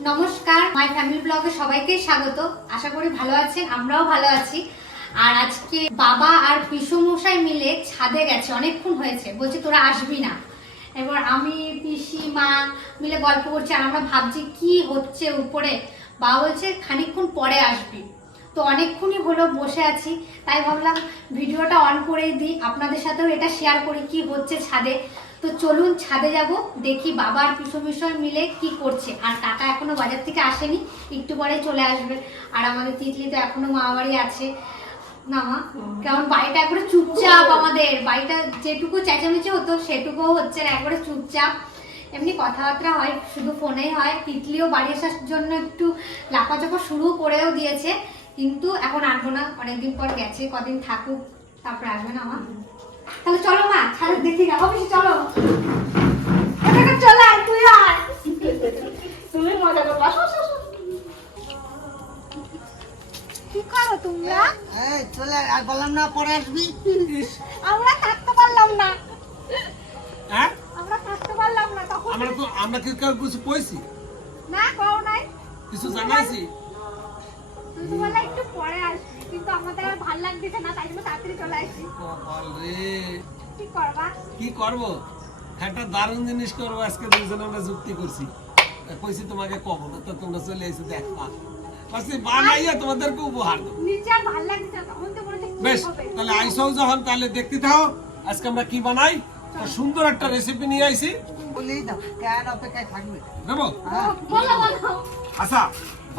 নমস্কার my family ব্লগে সবাইকে স্বাগত। আশা করি ভালো আছেন, আমরাও ভালো আছি। আর আজকে বাবা আর পিসু মশাই মিলে ছাদে গেছে, অনেকক্ষণ হয়েছে। বলছে, তোরা আসবি না। এবার আমি, পিসি, মা মিলে গল্প করছি, আর আমরা ভাবছি, কি হচ্ছে উপরে? বাবা বলছে, খানিকক্ষণ পরে আসবি। তো অনেকক্ষণই হলো, বসে আছি। তাই ভাবলাম, ভিডিওটা অন করেই দিই। আপনাদের সাথেও এটা শেয়ার করি, কি হচ্ছে ছাদে। তো চলুন ছাদে যাব, দেখি বাবা আর পিসো বিষয় মিলে কি করছে। আর কাকা এখনও বাজার থেকে আসেনি, একটু পরে চলে আসবে। আর আমাদের তিতলি তো এখনও মা বাড়ি আছে। না মা কারণ বাড়িটা একবারে চুপচাপ আমাদের। বাড়িটা যেটুকু চেঁচামেচি হতো, সেটুকুও হচ্ছে না, একবারে চুপচাপ। এমনি কথাবার্তা হয়, শুধু ফোনেই হয়। তিতলিও বাড়ি আসার জন্য একটু লাফাচাপা শুরু করেও দিয়েছে। কিন্তু এখন আনব না, অনেকদিন পর গেছে, কদিন থাকুক, তারপর আসবে না মা। না অফিসে চলো। চলে আয় তুই আয়। তুমি মজা করবা। কি করো তোমরা? এই চলে আর বললাম না পরে আসবি। আমরা থাকতে পারলাম না। হ্যাঁ? আমরা থাকতে পারলাম না তখন আমরা তো আমরা কি কাউ কিছু কইছি? না কও নাই। কিছু জানাইছি? তুমি বলে একটু পরে আসবি কিন্তু আমাদের আর ভালো লাগতেছে না তাই জন্য তাড়াতাড়ি চলে আসছি কি করবা? কি করব? একটা দারুণ জিনিস করব আজকে দুজন আমরা যুক্তি করছি। কইছি তোমাকে কব না তো তোমরা চলে এসে দেখবা। বানাইয়া তোমাদেরকে উপহার দেবো। নিচে আর ভালো লাগতেছে তখন তো বেশ তাহলে আইসাও যখন তাহলে দেখতে থাও আজকে আমরা কি বানাই? সুন্দর একটা রেসিপি নিয়ে আইছি। বলেই দাও কেন অপেক্ষায় থাকবে? দেবো? বলো বলো। আচ্ছা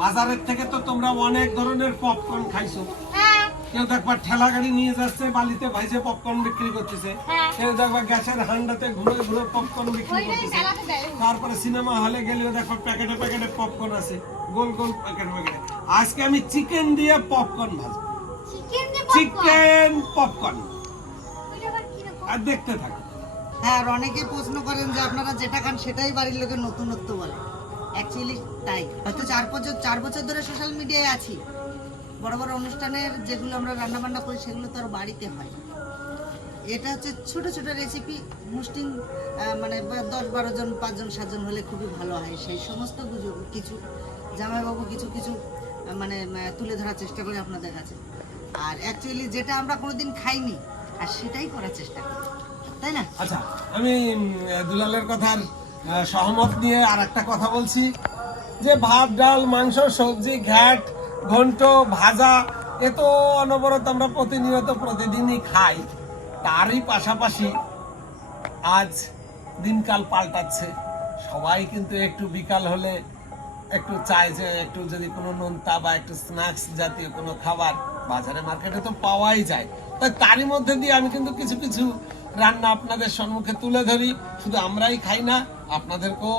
বাজারের থেকে তো তোমরা অনেক ধরনের পপকর্ন খাইছো। হ্যাঁ কেউ দেখবা ঠেলা গাড়ি নিয়ে যাচ্ছে বালিতে ভাইজে পপকর্ন বিক্রি করতেছে। হ্যাঁ। কেউ দেখবা গ্যাসের হান্ডাতে ঘুরে ঘুরে পপকর্ন বিক্রি করতেছে। তারপরে সিনেমা হলে গেলেও দেখো প্যাকেটে প্যাকেটে পপকর্ন আছে। গোল গোল প্যাকেট প্যাকেটে। আজকে আমি চিকেন দিয়ে পপকর্ন ভাজবো। Chicken popcorn? আর দেখতে থাকো। হ্যাঁ আর অনেকে প্রশ্ন করেন যে আপনারা যেটা খান সেটাই বাড়ির লোকের নতুনত্ব বলে। অ্যাকচুয়ালি তাই। হয়তো চার বছর চার বছর ধরে সোশ্যাল মিডিয়ায় আছি। বড় বড় অনুষ্ঠানের যেগুলো আমরা রান্না বান্না করি, সেগুলো তো আর বাড়িতে হয় না। এটা হচ্ছে ছোট ছোট রেসিপি মুসলিম মানে দশ বারো জন পাঁচজন সাতজন হলে খুবই ভালো হয়। সেই সমস্ত কিছু জামাইবাবু কিছু কিছু মানে তুলে ধরার চেষ্টা করি আপনাদের কাছে। আর অ্যাকচুয়ালি যেটা আমরা কোনোদিন খাইনি, আর সেটাই করার চেষ্টা করি। তাই না? আচ্ছা আমি দুলালের কথার সহমত নিয়ে আর একটা কথা বলছি। যে ভাত, ডাল, মাংস, সবজি, ঘ্যাট ঘন্ট, ভাজা, এ তো অনবরত আমরা প্রতিনিয়ত প্রতিদিনই খাই। তারই পাশাপাশি আজ দিনকাল পাল্টাচ্ছে। সবাই কিন্তু একটু বিকাল হলে একটু চায় যে একটু যদি কোনো নোনতা বা একটু স্ন্যাক্স জাতীয় কোনো খাবার বাজারে মার্কেটে তো পাওয়াই যায়। তাই তারই মধ্যে দিয়ে আমি কিন্তু কিছু কিছু রান্না আপনাদের সম্মুখে তুলে ধরি। শুধু আমরাই খাই না, আপনাদেরকেও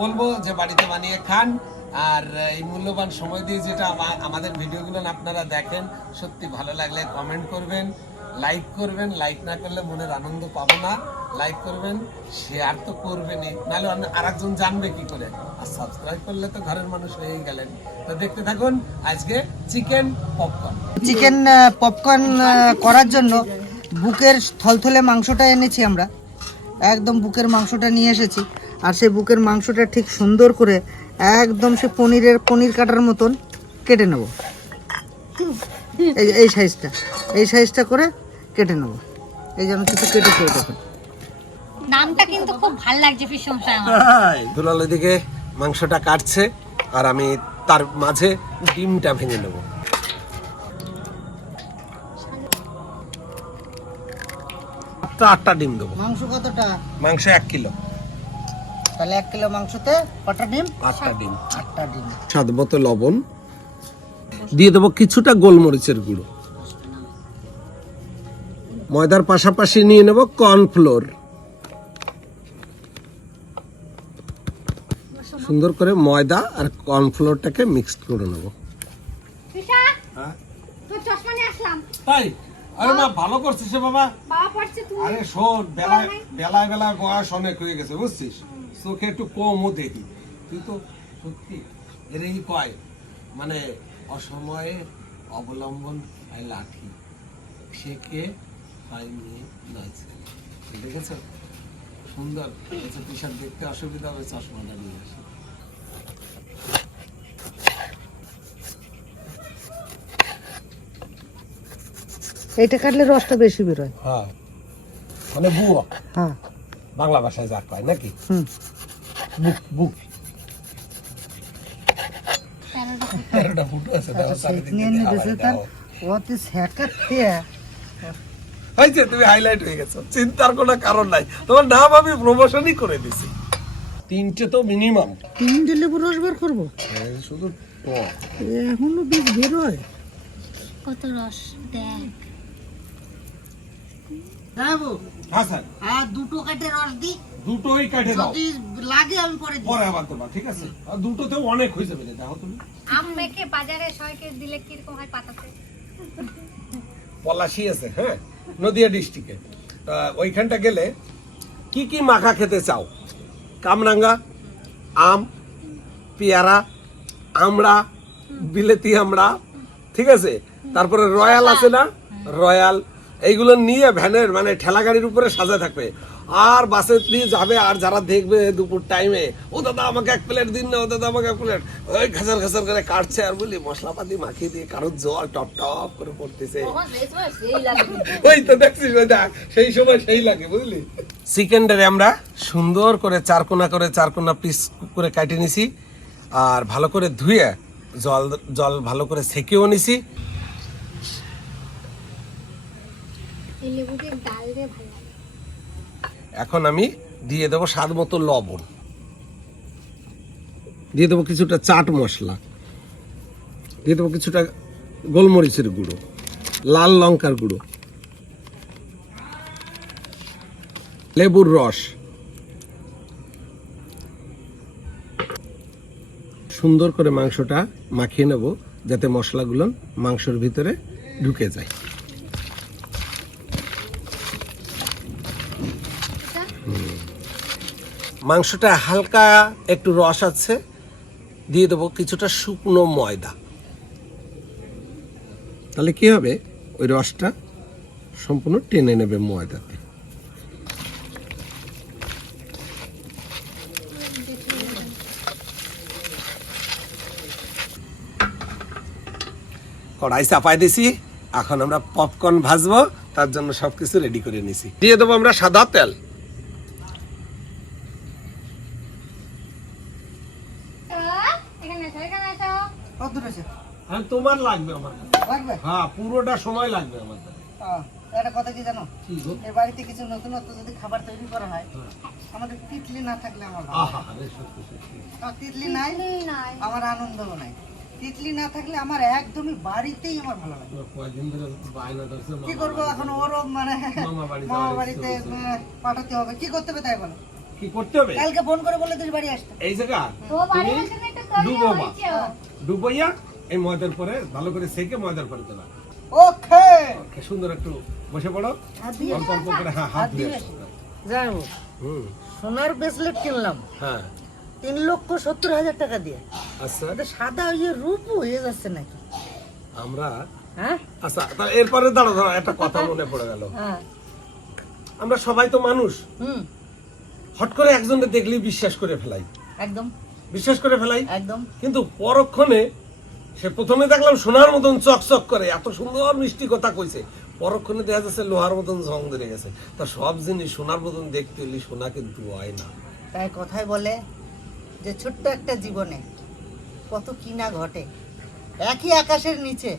বলব যে বাড়িতে বানিয়ে খান। আর এই মূল্যবান সময় দিয়ে যেটা আমা- আমাদের ভিডিওগুলো আপনারা দেখেন, সত্যি ভালো লাগলে কমেন্ট করবেন লাইক করবেন লাইক না করলে মনের আনন্দ পাবো না লাইক করবেন শেয়ার তো করবেনই, নাহলে আর একজন জানবে কি করে। আর সাবস্ক্রাইব করলে তো ঘরের মানুষ হয়েই গেলেন। তো দেখতে থাকুন, আজকে চিকেন পপকর্ন চিকেন পপকর্ন করার জন্য বুকের থলথলে মাংসটা এনেছি আমরা। একদম বুকের মাংসটা নিয়ে এসেছি। আর সেই বুকের মাংসটা ঠিক সুন্দর করে একদম সে পনিরের পনির কাটার মতন কেটে নেব। এই এই সাইজটা এই সাইজটা করে কেটে নেব। এই যে আমি কিছু কেটেছি দেখুন। নামটা কিন্তু খুব ভালো লাগছে মশাই আমার। দুলাল এদিকে মাংসটা কাটছে আর আমি তার মাঝে ডিমটা ভেঙে নেব। আটটা আটটা ডিম দেবো। মাংস কতটা? মাংস এক কিলো। তাহলে এক কিলো মাংসতে কটা ডিম? আটটা ডিম। আটটা ডিম। স্বাদ মতো লবণ। দিয়ে দেবো কিছুটা গোলমরিচের গুঁড়ো। ময়দার পাশাপাশি নিয়ে নেব কর্নফ্লোর। সুন্দর করে ময়দা আর কর্নফ্লোরটাকে মিক্সড করে নেব। আসলাম। তাই? আরে মা ভালো করছিস রে বাবা। বাবা আরে শোন বেলায় বেলায় বেলায় বয়স অনেক হয়ে গেছে বুঝছিস? চোখে একটু কমও দেখি। কিন্তু সত্যি এরাই কয় মানে অসময়ে অবলম্বন লাঠি। সে কে? হয় মেয়ে নয় ছেলে। দেখেছ? সুন্দর। টিশার্ট দেখতে অসুবিধা হবে চশমাটা নিয়ে আসে। এটা কাটলে রসটা বেশি বেরোয়। হ্যাঁ। মানে বুয়া? হ্যাঁ। বাংলা ভাষায় যা পায় নাকি? হুম। বুক বুক তেরোটা ফুটো আছে দিয়ে হাওয়ায় তার হয়েছে তুমি হাইলাইট হয়ে গেছো। চিন্তার কোনো কারণ নাই। তোমার নাম আমি প্রমোশনই করে দিছি। তিনটে তো মিনিমাম তিনটে লেবু রস বের করব? শুধু টক। এখনও বীজ বেরোয় কত রস? দেখ। হ্যাঁ স্যার আর দুটো কাটে রস দি। দুটোই কাটে দাও। যদি লাগে আমি পরে দিই। পরে আবার ঠিক আছে? আর দুটোতেও অনেক হয়ে যাবে দেখো তুমি। আম মেখে বাজারে দিলে কীরকম হয় পাতাতে? পলাশি আছে হ্যাঁ? নদিয়া ডিস্ট্রিক্টে ওইখানটা গেলে কি কি মাখা খেতে চাও? কামরাঙ্গা আম পেয়ারা আমড়া বিলেতি আমড়া ঠিক আছে? তারপরে রয়্যাল আছে না? রয়্যাল এইগুলো নিয়ে ভ্যানের মানে ঠেলা গাড়ির উপরে সাজা থাকবে। আর বাসে দিয়ে যাবে আর যারা দেখবে দুপুর টাইমে ও দাদা আমাকে এক প্লেট দিন না ও দাদা আমাকে এক প্লেট ওই ঘাসার ঘাসার করে কাটছে আর বলি মশলাপাতি মাখিয়ে দিয়ে কারোর জল টপ টপ করে পড়তেছে। ওই তো দেখছিস ওই দেখ সেই সময় সেই লাগে বুঝলি? চিকেনটারে আমরা সুন্দর করে চারকোনা করে চারকোনা পিস করে কাটে নিছি আর ভালো করে ধুয়ে জল জল ভালো করে সেকেও নিছি। এই লেবু ডাল দিয়ে ভালো এখন আমি দিয়ে দেবো স্বাদ মতো লবণ। দিয়ে দেবো কিছুটা চাট মশলা। দিয়ে দেবো কিছুটা গোলমরিচের গুঁড়ো, লাল লঙ্কার গুঁড়ো, লেবুর রস। সুন্দর করে মাংসটা মাখিয়ে নেব, যাতে মশলাগুলো মাংসর ভিতরে ঢুকে যায়। মাংসটা হালকা একটু রস আছে। দিয়ে দেবো কিছুটা শুকনো ময়দা। তাহলে কি হবে? ওই রসটা সম্পূর্ণ টেনে নেবে ময়দাতে। কড়াই চাপাই দিছি, এখন আমরা পপকর্ন ভাজবো, তার জন্য সবকিছু রেডি করে নিছি। দিয়ে দেবো আমরা সাদা তেল এখানে এসো এখানে এসো কত দূর আছে আর তোমার লাগবে আমার লাগবে? হ্যাঁ পুরোটা সময় লাগবে আমার একটা কথা কি জানো? এ বাড়িতে কিছু নতুনত্ব যদি খাবার তৈরি করা হয় আমাদের তিতলি না থাকলে আমার তিতলি নাই নাই। আমার আনন্দ নাই। তিতলি না থাকলে আমার একদমই বাড়িতেই আমার ভালো লাগে কি করব এখন? ওরও মানে মামা বাড়িতে পাঠাতে হবে। কি করতে হবে তাই বলো? কি করতে হবে? কালকে ফোন করে বলে তুই বাড়ি আসতে। এই জায়গা? ও। ডুবাইয়া এই ময়দার পরে ভালো করে সেকে ময়দার পরে দেবা ওকে! ওকে, সুন্দর একটু বসে পড়ো। অল্প অল্প করে হ্যাঁ হাত দিয়ে যাই হোক, হুম। সোনার ব্রেসলেট কিনলাম। হ্যাঁ। তিন লক্ষ সত্তর হাজার টাকা দিয়ে। আচ্ছা। এটা সাদা হয়ে রূপ হয়ে যাচ্ছে নাকি? আমরা? হ্যাঁ? আচ্ছা তা এরপরে দাঁড়া দাঁড়া একটা কথা মনে পড়ে গেল। হ্যাঁ। আমরা সবাই তো মানুষ। হুম। হট করে একজনকে দেখলেই বিশ্বাস করে ফেলাই। একদম। বিশ্বাস করে ফেলাই। একদম। কিন্তু পরক্ষণে সে প্রথমে দেখলাম সোনার মতন চকচক করে এত সুন্দর মিষ্টি কথা কইছে। পরক্ষণে দেখা যাচ্ছে লোহার মতন জং ধরে গেছে। তা সব জিনিস সোনার মতন দেখতে হলে সোনা কিন্তু হয় না। তাই কথায় বলে যে ছোট্ট একটা জীবনে কত কিনা ঘটে একই আকাশের নিচে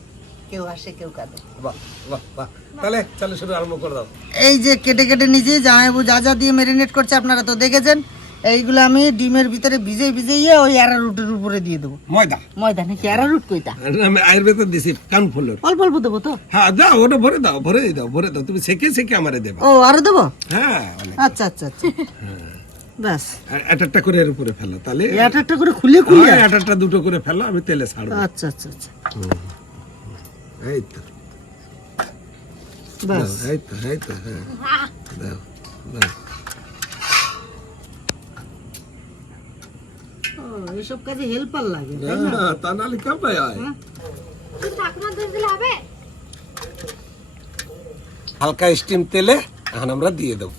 কেউ আসে কেউ কাঁদে। বাহ বাহ বাহ। তাহলে চলে শুরু আরম্ভ করে দাও। এই যে কেটে কেটে নিচে জামাইবু যা যা দিয়ে মেরিনেট করছে আপনারা তো দেখেছেন। এইগুলো আমি ডিমের ভিতরে ভিজে ভিজেইয়ে ওই অ্যারারুটের উপরে দিয়ে দেবো। ময়দা? ময়দা নাকি অ্যারারুট কইতা? আমি আয়ুর্বেদের দিছি কানফুলের। অল্প অল্প দেবো তো? হ্যাঁ দাও ওটা ভরে দাও ভরে দাও ভরে দাও তুমি সেকে সেকে আমারে দেবা। ও আরও দেবো? হ্যাঁ। আচ্ছা আচ্ছা আচ্ছা। ব্যাস। আর একটা একটা করে এর উপরে ফেলো তাহলে একটা একটা করে খুলে খুলে হ্যাঁ, একটা একটা দুটো করে ফেলো আমি তেলে ছাড়বো। আচ্ছা আচ্ছা আচ্ছা। এই তো। ব্যাস। এই তো এই তো হ্যাঁ। দাও দাও। হ্যাঁ, এসব কাজে হেল্পার লাগে তা কেমন হ্যাঁ। দোষ দিলে হবে? হালকা স্টিম তেলে এখন আমরা দিয়ে দেব।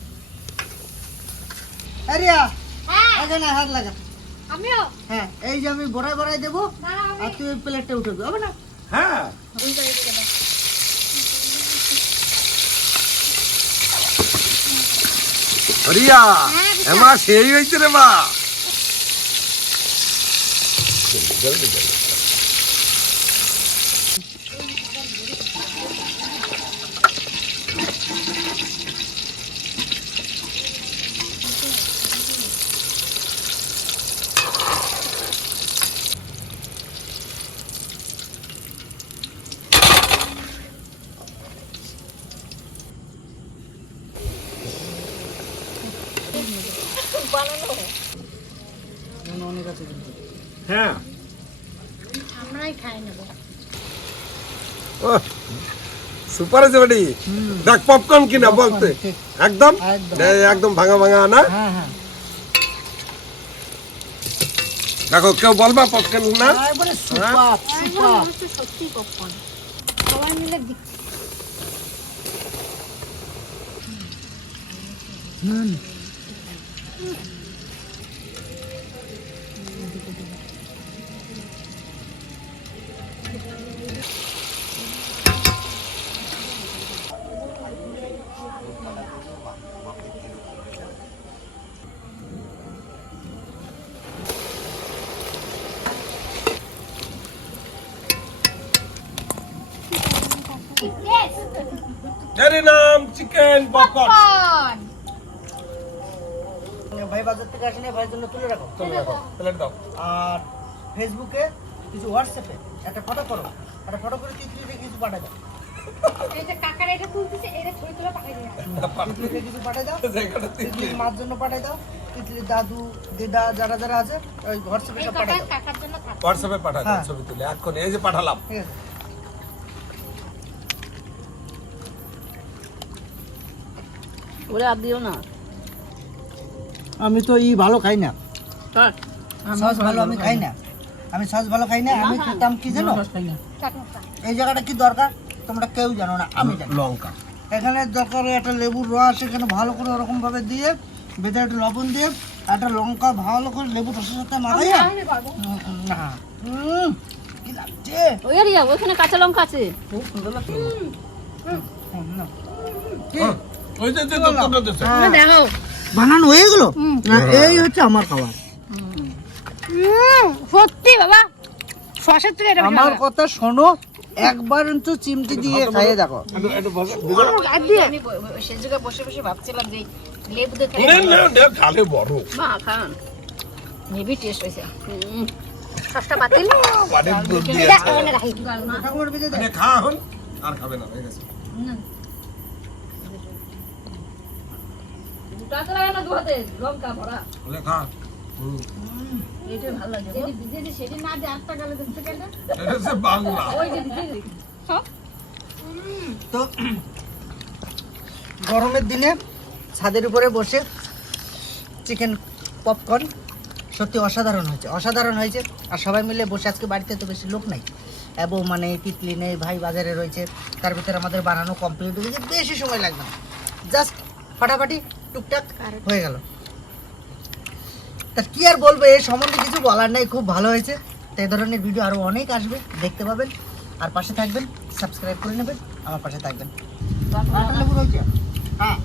হ্যাঁ।, হ্যাঁ। এই যে আমি বড়াই বড়াই দেবো আর তুই প্লেটটা উঠে হবে না? হ্যাঁ। হরিয়া এমা সেই হয়েছে রে মা। 음. 바나나. 난 언니가 지금. হ্যাঁ। আমরাই খাই নেব। সুপার আছে বাড়ি দেখ পপকর্ন কিনা বলতে একদম? একদম। ভাঙা ভাঙা না হ্যাঁ হ্যাঁ। দেখো কেউ বলবা পপকর্ন না পপকর্ন সবাই মিলে দিচ্ছি এর নাম চিকেন পপকর্ন ভাই বাজার থেকে আসেনি ভাইয়ের জন্য তুলে রাখো। তুমি রাখো প্লেট দাও। আর ফেসবুকে কিছু হোয়াটসঅ্যাপে একটা ফটো করো একটা ফটো করে কিছু পাঠাই দাও। এই যে কাকার এটা তুলতেছে এটা ছবি তুলে পাঠিয়ে দিই তিতলিতে কিছু পাঠাই দাও। দাদু দিদা যারা যারা আছে ওই হোয়াটসঅ্যাপে এই পাঠাই দাও। কাকার জন্য থাক হোয়াটসঅ্যাপে পাঠা দাও হ্যাঁ। ছবি তুলে। এখন এই যে পাঠালাম। ঠিক আছে। ওরে আর দিও না। আমি তো ই ভালো খাই না। সস ভালো আমি খাই না। আমি সস ভালো খাই না আমি খেতাম কি জানো? এই জায়গাটা কি দরকার? তোমরা কেউ জানো না আমি জানি। লঙ্কা। এখানে দরকার একটা লেবুর রস এখানে ভালো করে ওরকম ভাবে দিয়ে ভেতরে একটা লবণ দিয়ে একটা লঙ্কা ভালো করে লেবু রসের সাথে মাখাইয়া। না। কি লাগছে? ওইখানে কাঁচা লঙ্কা আছে। খুব সুন্দর লাগছে। হ্যাঁ। দেখো বানানো হয়ে গেল? এই হচ্ছে আমার খাবার। সত্যি বাবা। সসের থেকে এটা আমার কথা শোনো একবার তো চিমটি দিয়ে খাইয়ে দেখো। আমি ব- জায়গায় বসে বসে ভাবছিলাম যে লেবু দিয়ে খালে বড়। মা খান। হেভি টেস্ট হয়েছে। বাতিল দে। মানে খা এখন আর খাবে না হয়ে গেছে দুটা তো লাগে না দু হাতে লঙ্কা ভরা বলে খা হুম। এইটাই ভালো লাগে যদি যদি সেটি না দিয়ে আটটা গেলে দেখতে তো গরমের দিনে ছাদের উপরে বসে চিকেন পপকর্ন সত্যি অসাধারণ হয়েছে অসাধারণ হয়েছে। আর সবাই মিলে বসে আজকে বাড়িতে তো বেশি লোক নাই। এবং মানে তিতলি নেই ভাই বাজারে রয়েছে তার ভিতরে আমাদের বানানো কমপ্লিট হয়ে গেছে বেশি সময় লাগবে না। জাস্ট ফাটাফাটি টুকটাক হয়ে গেল। তা কি আর বলব এই সম্বন্ধে কিছু বলার নেই খুব ভালো হয়েছে। তো এই ধরনের ভিডিও আরও অনেক আসবে দেখতে পাবেন। আর পাশে থাকবেন সাবস্ক্রাইব করে নেবেন আমার পাশে থাকবেন। হ্যাঁ।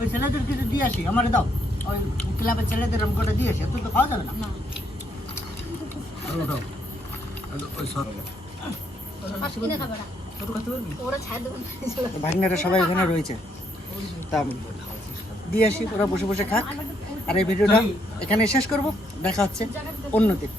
ওই ছেলেদের কিছু দিয়ে আসি আমারে দাও। ওই ক্লাবের ছেলেদের আমি দিয়ে আসি তো খাওয়া যাবে না। দাও, দাও। ওই সর সস কিনে খাবে না ওরা ছাড় দেবেন ভাগনারা সবাই এখানে রয়েছে। দিয়ে আসি, ওরা বসে বসে খাক। আর এই ভিডিওটা এখানে শেষ করব। দেখা হচ্ছে অন্যদিন